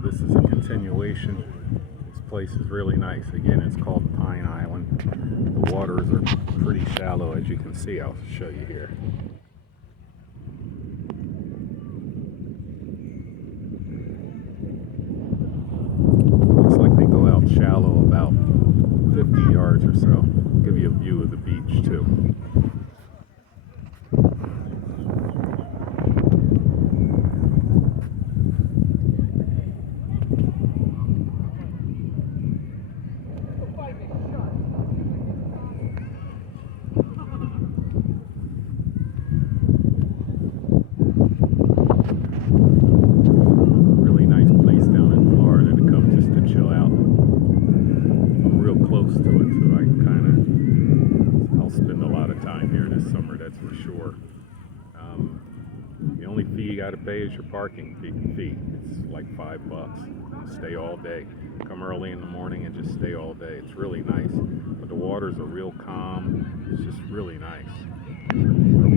So this is a continuation. This place is really nice. Again, it's called Pine Island. The waters are pretty shallow, as you can see. I'll show you here. Looks like they go out shallow about 50 yards or so. Give you a view of the beach too. Really nice place down in Florida to come just to chill out. I'm real close to it, so I'll spend a lot of time here this summer, that's for sure. Um, the only fee you got to pay is your parking fee. It's like $5. Stay all day. Come early in the morning and just stay all day. It's really nice. But the waters are real calm. It's just really nice.